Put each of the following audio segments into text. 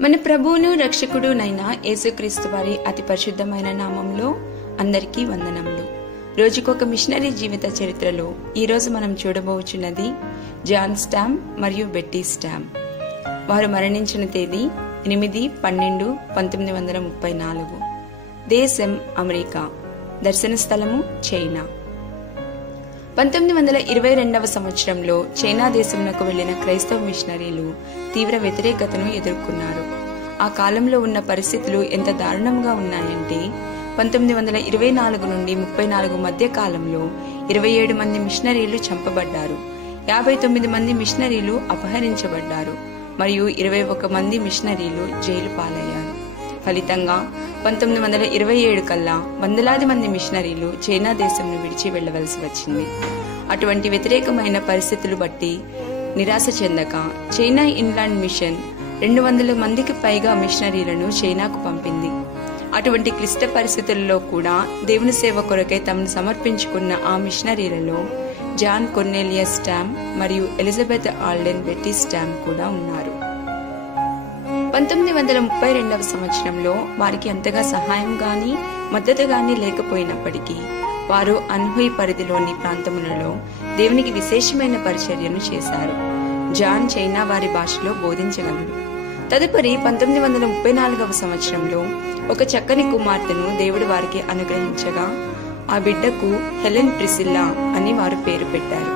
మన ప్రభువును రక్షకుడునైన యేసుక్రీస్తు వారి అతి పరిశుద్ధమైన నామంలో అందరికీ వందనములు. రోజుకొక మిషనరీ జీవిత చరిత్రలో ఈరోజు మనం చూడబోచున్నది జాన్ స్టామ్ మరియు బెట్టీ స్టామ్. వారు మరణించిన తేదీ 8/12/1934. దేశం అమెరికా, దర్శన స్థలము చైనా. 1922వ సంవత్సరంలో చైనా దేశంలోకి వెళ్లిన క్రైస్తవ మిషనరీలు తీవ్ర వ్యతిరేకతను ఎదుర్కొన్నారు. ఆ కాలంలో ఉన్న పరిస్థితులు ఎంత దారుణంగా ఉన్నాయంటే 1924 నుండి 34 మధ్య కాలంలో 27 మంది మిషనరీలు చంపబడ్డారు, 59 మంది మిషనరీలు అపహరించబడ్డారు మరియు 21 మంది మిషనరీలు జైలు పాలయ్యారు. ఫలితంగా 1927 కల్లా వందలాది మంది మిషనరీలు చైనా దేశంను విడిచి వెళ్లవలసి వచ్చింది. అటువంటి వ్యతిరేకమైన పరిస్థితులు బట్టి నిరాశ చెందక చైనా ఇన్లాండ్ మిషన్ 200 మందికి పైగా మిషనరీలను చైనాకు పంపింది. అటువంటి క్లిష్ట పరిస్థితుల్లో కూడా దేవుని సేవ కొరకై తమను సమర్పించుకున్న ఆ మిషనరీలలో జాన్ కొర్నేలియస్ స్టామ్ మరియు ఎలిజబెత్ ఆల్డెన్ బెట్టీ స్టామ్ కూడా ఉన్నారు. 1932వ సంవత్సరంలో వారికి అంతగా సహాయం గాని మద్దతు గాని లేకపోయినప్పటికీ వారు అన్హుయ్ పరిధిలోని ప్రాంతములలో దేవునికి విశేషమైన పరిచర్యను చేశారు. జాన్ చైనా వారి భాషలో బోధించగలరు. తదుపరి 1934వ సంవత్సరంలో ఒక చక్కని కుమార్తెను దేవుడు వారికి అనుగ్రహించగా ఆ బిడ్డకు హెలెన్ ప్రిసిల్లా అని వారు పేరు పెట్టారు.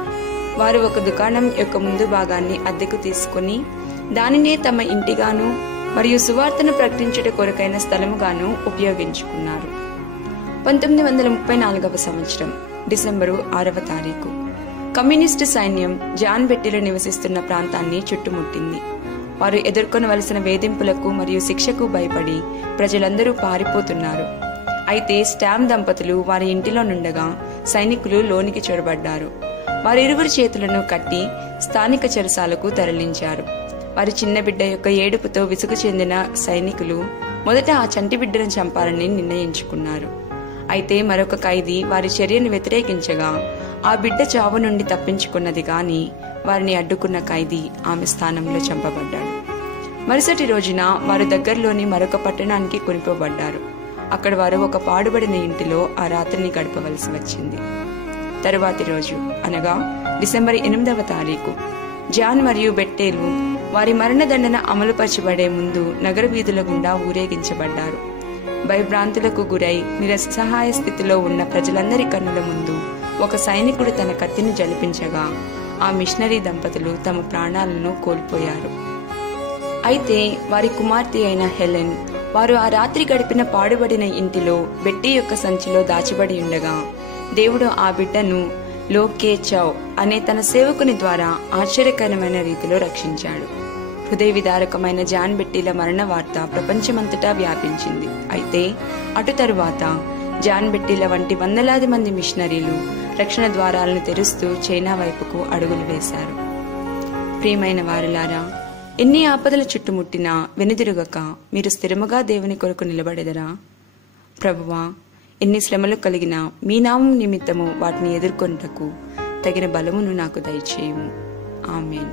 వారు ఒక దుకాణం యొక్క ముందు భాగాన్ని అద్దెకు తీసుకుని దానినే తమ ఇంటిగాను మరియు సువార్తను ప్రకటించుట కొరకైన స్థలముగాను ఉపయోగించుకున్నారు. 1934వ సంవత్సరం డిసెంబరు 6వ తారీఖు కమ్యూనిస్టు సైన్యం జాన్ బెట్టీలు నివసిస్తున్న ప్రాంతాన్ని చుట్టుముట్టింది. వారు ఎదుర్కొనవలసిన వేధింపులకు మరియు శిక్షకు భయపడి ప్రజలందరూ పారిపోతున్నారు. అయితే స్టామ్ దంపతులు వారి ఇంటిలో నుండగా సైనికులు లోనికి చొరబడ్డారు. వారిరువురి చేతులను కట్టి స్థానిక చెరసాలకు తరలించారు. వారి చిన్న బిడ్డ యొక్క ఏడుపుతో విసుగు చెందిన సైనికులు మొదట ఆ చంటి బిడ్డను చంపాలని నిర్ణయించుకున్నారు. అయితే మరొక ఖైదీ వారి చర్యను వ్యతిరేకించగా ఆ బిడ్డ చావు నుండి తప్పించుకున్నది గాని వారిని అడ్డుకున్న ఖైదీ ఆమె స్థానంలో చంపబడ్డాడు. మరుసటి రోజున వారు దగ్గరలోని మరొక పట్టణానికి కొనిపోబడ్డారు. అక్కడ వారు ఒక పాడుబడిన ఇంటిలో ఆ రాత్రిని గడపవలసి వచ్చింది. తరువాతి రోజు అనగా డిసెంబర్ 8వ తారీఖు జాన్ మరియు బెట్టేలు వారి మరణదండన అమలుపరచబడే ముందు నగర వీధుల గుండా ఊరేగించబడ్డారు. భయభ్రాంతులకు గురై నిరసహాయ స్థితిలో ఉన్న ప్రజలందరి కన్నుల ముందు ఒక సైనికుడు తన కత్తిని జలిపించగా ఆ మిషనరీ దంపతులు తమ ప్రాణాలను కోల్పోయారు. అయితే వారి కుమార్తె అయిన హెలెన్ వారు ఆ రాత్రి గడిపిన పాడుబడిన ఇంటిలో బెట్టీ యొక్క సంచిలో దాచిబడి ఉండగా దేవుడు ఆ బిడ్డను లో కే చౌ అనే తన సేవకుని ద్వారా ఆశ్చర్యకరమైన రీతిలో రక్షించాడు. హృదయ విదారకమైన జాన్ బెట్టీల మరణ వార్త ప్రపంచమంతటా వ్యాపించింది. అయితే అటు తరువాత జాన్ బెట్టీల వంటి వందలాది మంది మిషనరీలు రక్షణ ద్వారాలను తెరుస్తూ చైనా వైపుకు అడుగులు వేశారు. ప్రియమైన వారులారా, ఎన్ని ఆపదలు చుట్టుముట్టినా వెనుదిరుగక మీరు స్థిరముగా దేవుని కొరకు నిలబడెదరా? ప్రభువా, ఎన్ని శ్రమలు కలిగినా మీ నామం నిమిత్తము వాటిని ఎదుర్కొనుటకు తగిన బలమును నాకు దయచేయుము. ఆమేన్.